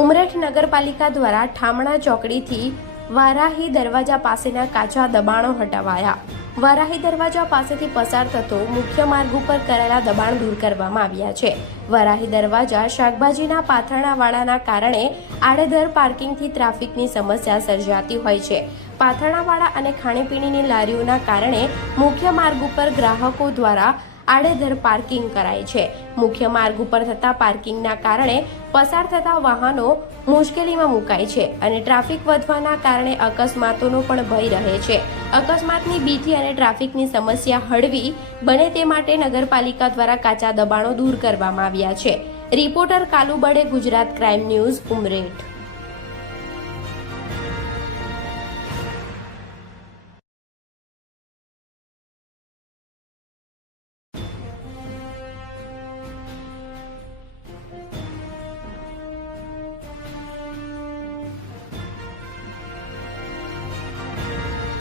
ઉમરેઠ નગરપાલિકા દ્વારા ઠામણા ચોકડીથી વારાહી દરવાજા પાસેના કાચા દબાણો હટાવાયા। વારાહી દરવાજા પાસેથી પસાર થતો મુખ્ય માર્ગ ઉપર કરેલા દબાણ દૂર કરવામાં આવ્યા છે। વારાહી દરવાજા શાકભાજીના પાથરણાવાળાના કારણે આડેધડ પાર્કિંગથી ટ્રાફિકની સમસ્યા સર્જાતી હોય છે। પાથરણાવાળા અને ખાણીપીણીની લારીઓના કારણે મુખ્ય માર્ગ ઉપર ગ્રાહકો દ્વારા આડેધડ પાર્કિંગ કરાય છે। મુખ્ય માર્ગ ઉપર થતા પાર્કિંગના કારણે પસાર થતા વાહનો મુશ્કેલીમાં મુકાય છે અને ટ્રાફિક વધવાના કારણે અકસ્માતોનો પણ ભય રહે છે। અકસ્માતની બીકથી અને ટ્રાફિકની સમસ્યા હળવી બને તે માટે નગરપાલિકા દ્વારા કાચા દબાણો દૂર કરવામાં આવ્યા છે। રિપોર્ટર કાલુ બડે, ગુજરાત ક્રાઇમ ન્યૂઝ, ઉમરેઠ।